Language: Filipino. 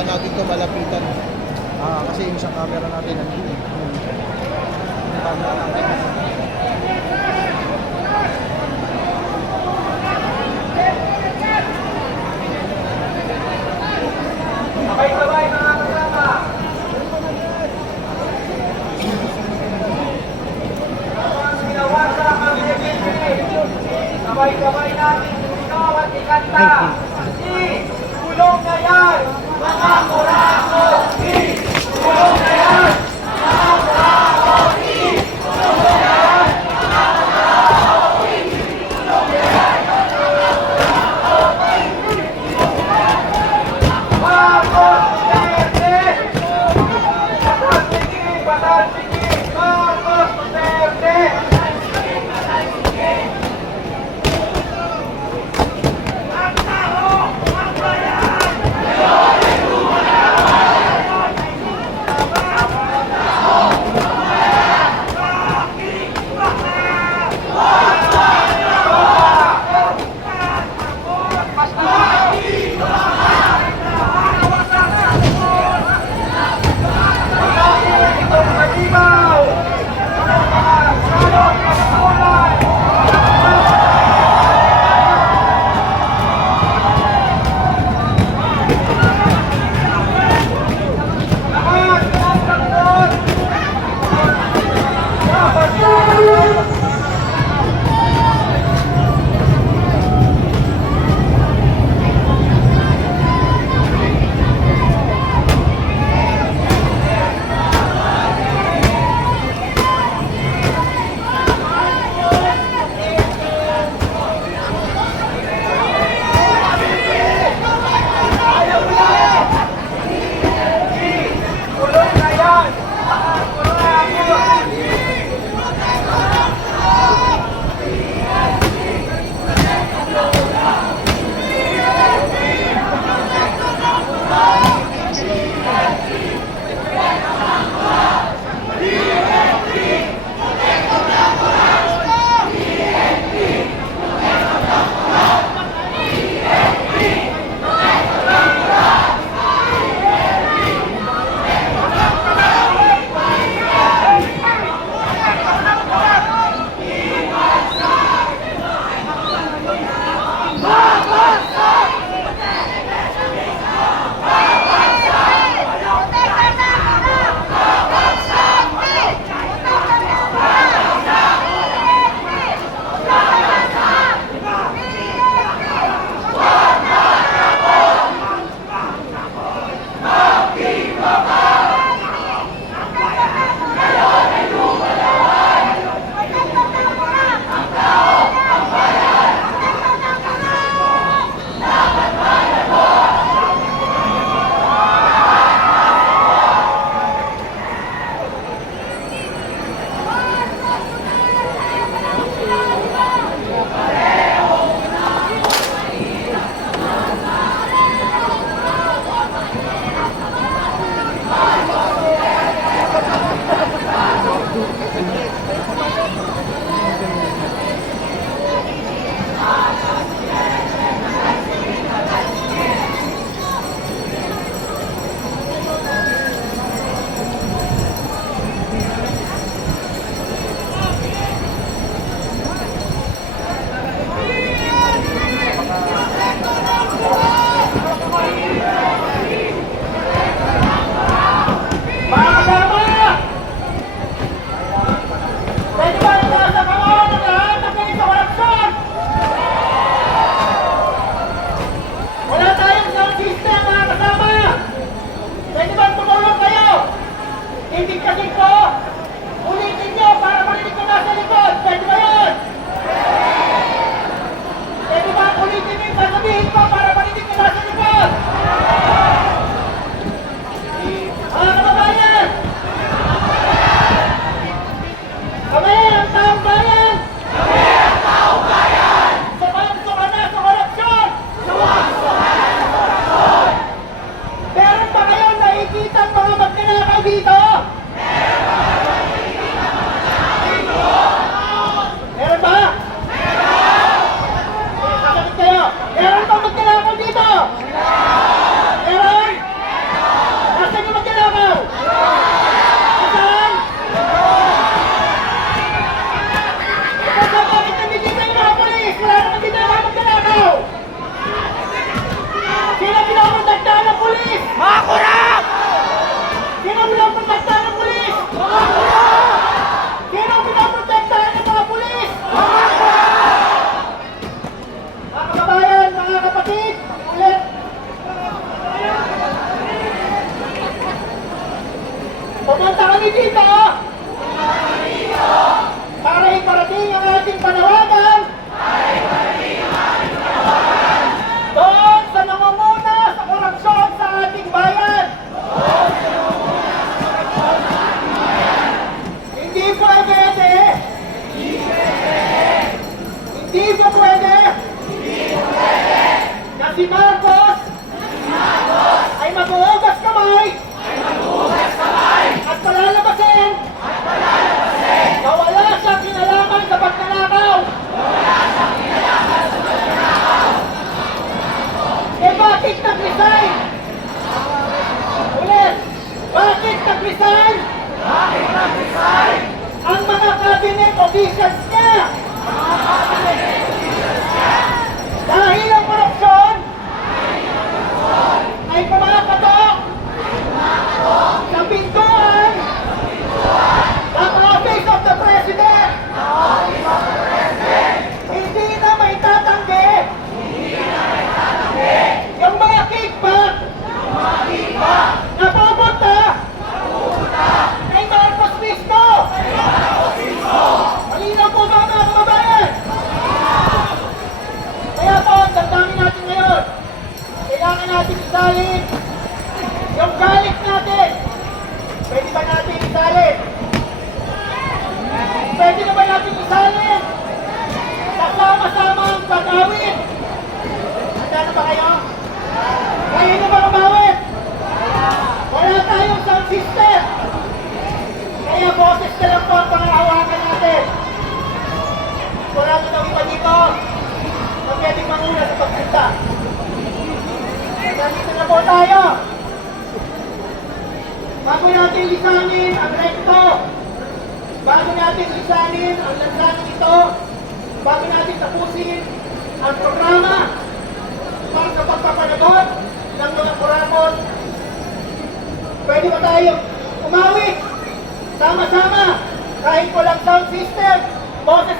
baka natin ito malapitan. Kasi yung isang camera natin nandun eh. Yung camera natin. Sabay-sabay mga kasama. Habang sinawasa ang legend, sabay-sabay natin sumigaw at ikanta. Si Kulong na yan, mga kurako! Si Kulong na yan, mga kurako! Si Kulong na yan, mga kurako! Si Kulong na yan, mga kurako! Marcos Duterte! Batal sige! Marcos Duterte! Mga kurap! Sino pinaprotektahan ng pulis? Mga kurap! Sino pinaprotektahan ng mga pulis? Mga kurap! Mga kababayan, mga kapatid, ulit. Pumunta kami dito para iparating ang ating panawagan doon sa nangunguna sa korupsyon sa ating bayan. Hindi pwede. Hindi pwede na si Marcos ay mag-uugas kamay at palalabasin na wala siyang kinalaman sa pagnanakaw. Eh bakit nag-resign? Ulit, bakit nag-resign? Ang mga cabinet officials niya. Dahil ang korupsyon ay pumakatok sa pintuan ng Office of the President. Hindi na may tatanggi yung mga kickback na pupunta kay Marcos mismo. Malinaw po ba mga kababayan? Kaya po, damdamin natin ngayon, kailangan natin isalin yung galit natin. Pwede ba natin isalin? Pwede na ba natin isalin? Kasama-sama ang pag-awit. Handa na ba kayo? Kaya na ba kumawit? Wala tayong sound system. Kaya boses na lang po ang pangahawakan natin. Kurado daw iba dito na pwedeng manguna sa pagpunta. Nandito na po tayo. Bago natin lisanin ang rekto, bago natin lisanin ang lansangan ito, bago natin tapusin ang programa para sa pagpapanagot ng mga kuramot, pwede ba tayo umawit? Sama-sama, kahit walang sound system, boses